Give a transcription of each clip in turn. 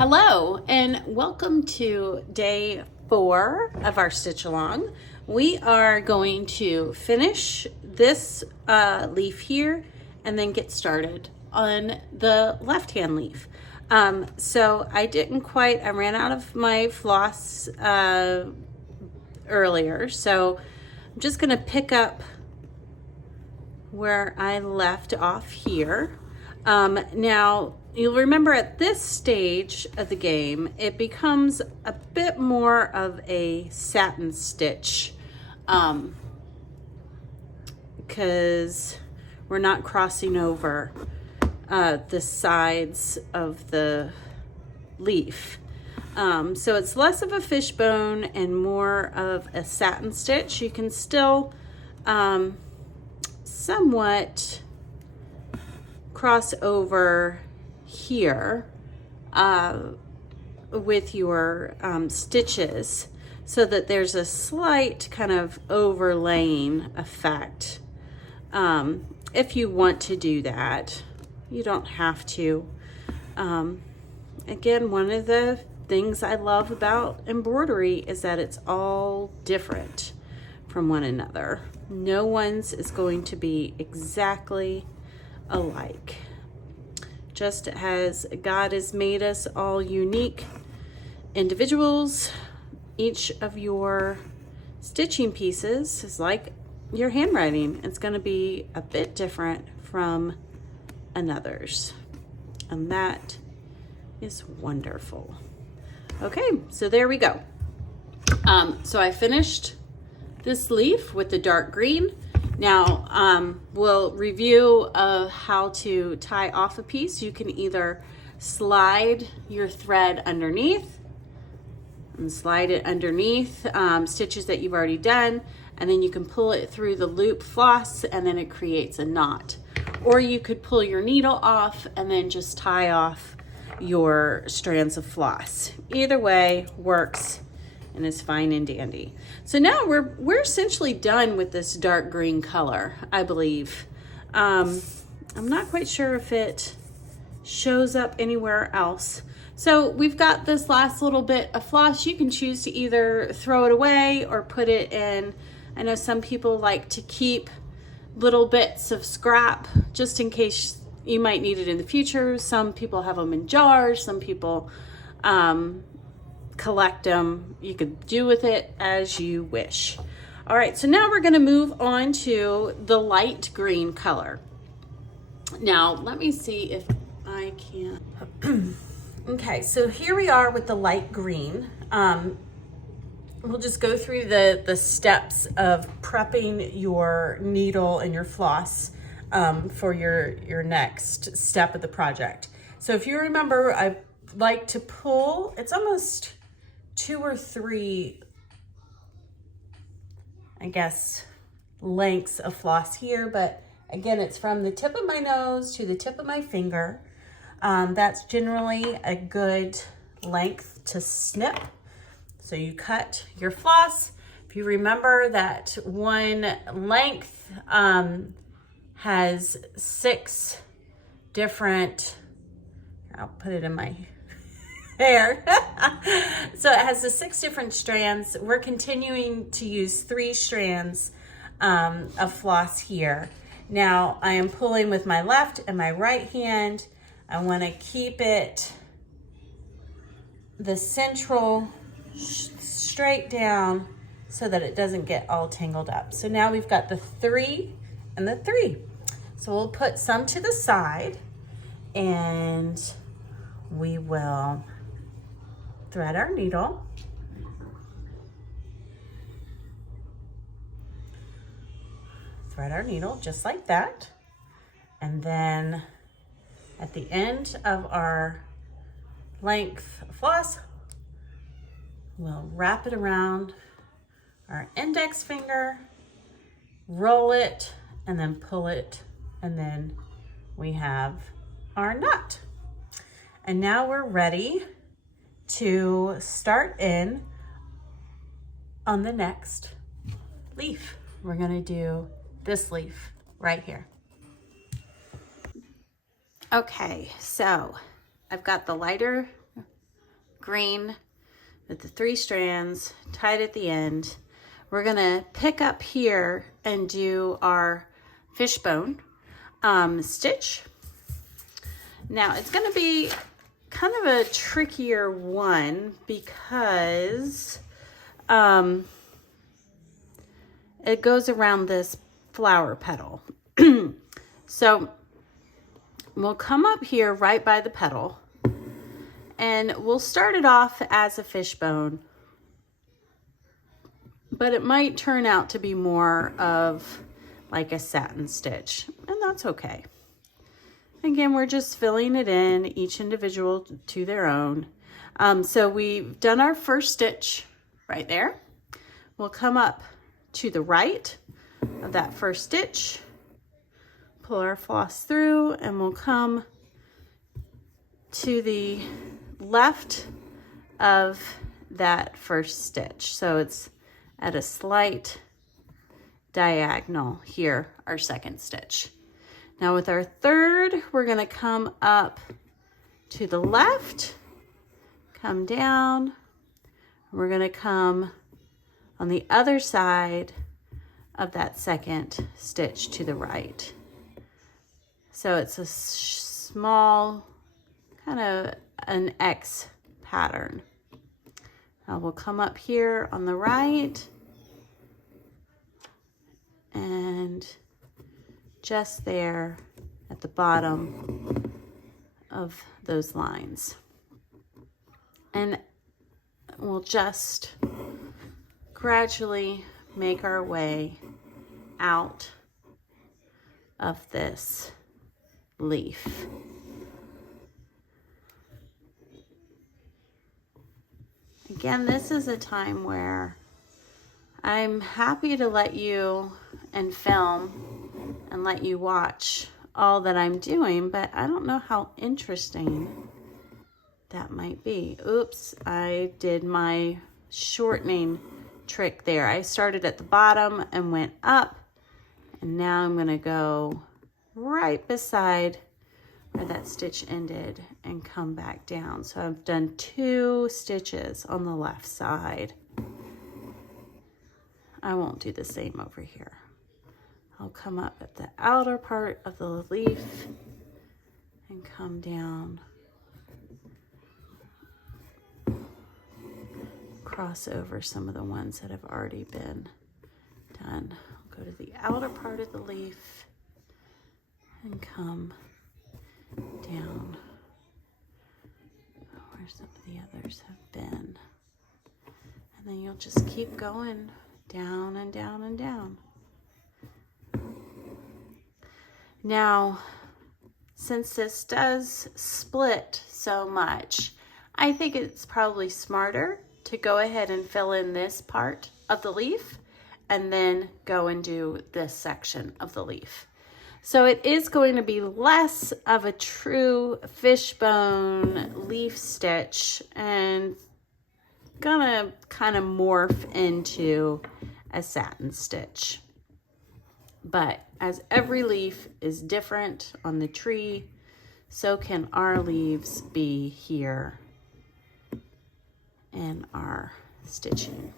Hello and welcome to day 4 of our stitch along. We are going to finish this leaf here and then get started on the left hand leaf. So I ran out of my floss earlier, so I'm just going to pick up where I left off here. Now, you'll remember at this stage of the game, it becomes a bit more of a satin stitch because we're not crossing over the sides of the leaf. So it's less of a fishbone and more of a satin stitch. You can still somewhat cross over here with your stitches so that there's a slight kind of overlaying effect. If you want to do that, you don't have to. Again, one of the things I love about embroidery is that it's all different from one another. No one's is going to be exactly alike. Just as God has made us all unique individuals, each of your stitching pieces is like your handwriting. It's going to be a bit different from another's, and that is wonderful. Okay, so there we go. So I finished this leaf with the dark green. Now we'll review how to tie off a piece. You can either slide your thread underneath and slide it underneath stitches that you've already done, and then you can pull it through the loop floss and then it creates a knot. Or you could pull your needle off and then just tie off your strands of floss. Either way works and is fine and dandy. So now we're essentially done with this dark green color, I believe. I'm not quite sure if it shows up anywhere else. So we've got this last little bit of floss. You can choose to either throw it away or put it in. I know some people like to keep little bits of scrap just in case you might need it in the future. Some people have them in jars. Some people collect them. You could do with it as you wish. All right, so now we're going to move on to the light green color. Now, let me see if I can. Okay, so here we are with the light green. We'll just go through the steps of prepping your needle and your floss for your next step of the project. So if you remember, I like to pull, it's almost 2 or 3, I guess, lengths of floss here, but again, it's from the tip of my nose to the tip of my finger. That's generally a good length to snip. So you cut your floss. If you remember that one length has 6 different, I'll put it in my hair. So it has the 6 different strands. We're continuing to use 3 strands of floss here. Now I am pulling with my left and my right hand. I want to keep it the central straight down so that it doesn't get all tangled up. So now we've got the 3 and the 3. So we'll put some to the side and we will thread our needle. Thread our needle just like that. And then at the end of our length of floss, we'll wrap it around our index finger, roll it, and then pull it, and then we have our knot. And now we're ready to start in on the next leaf. We're gonna do this leaf right here. Okay, so I've got the lighter green with the 3 strands tied at the end. We're gonna pick up here and do our fishbone stitch. Now it's gonna be kind of a trickier one because it goes around this flower petal. So we'll come up here right by the petal and we'll start it off as a fishbone, but it might turn out to be more of like a satin stitch, and that's okay. Again, we're just filling it in, each individual to their own. So we've done our first stitch right there. We'll come up to the right of that first stitch, pull our floss through, and we'll come to the left of that first stitch. So it's at a slight diagonal here, our second stitch. Now with our third, we're gonna come up to the left, come down, we're gonna come on the other side of that second stitch to the right. So it's a small, kind of an X pattern. Now we'll come up here on the right and just there at the bottom of those lines. And we'll just gradually make our way out of this leaf. Again, this is a time where I'm happy to let you and film and let you watch all that I'm doing, but I don't know how interesting that might be. Oops, I did my shortening trick there. I started at the bottom and went up, and now I'm gonna go right beside where that stitch ended and come back down. So I've done 2 stitches on the left side. I won't do the same over here. I'll come up at the outer part of the leaf and come down, cross over some of the ones that have already been done. I'll go to the outer part of the leaf and come down where some of the others have been. And then you'll just keep going down and down and down. Now, since this does split so much, I think it's probably smarter to go ahead and fill in this part of the leaf and then go and do this section of the leaf. So it is going to be less of a true fishbone leaf stitch and gonna kind of morph into a satin stitch. But as every leaf is different on the tree, so can our leaves be here in our stitching.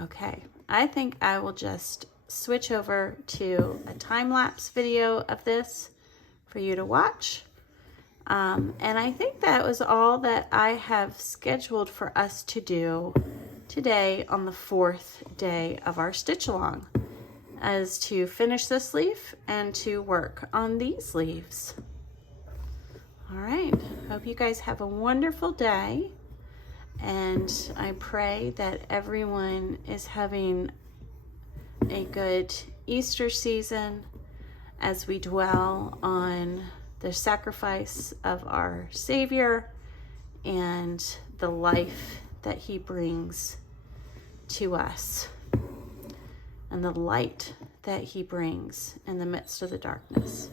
Okay, I think I will just switch over to a time-lapse video of this for you to watch. And I think that was all that I have scheduled for us to do today on the 4th day of our stitch along, as to finish this leaf and to work on these leaves. All right, hope you guys have a wonderful day, and I pray that everyone is having a good Easter season as we dwell on the sacrifice of our Savior and the life that he brings to us and the light that he brings in the midst of the darkness.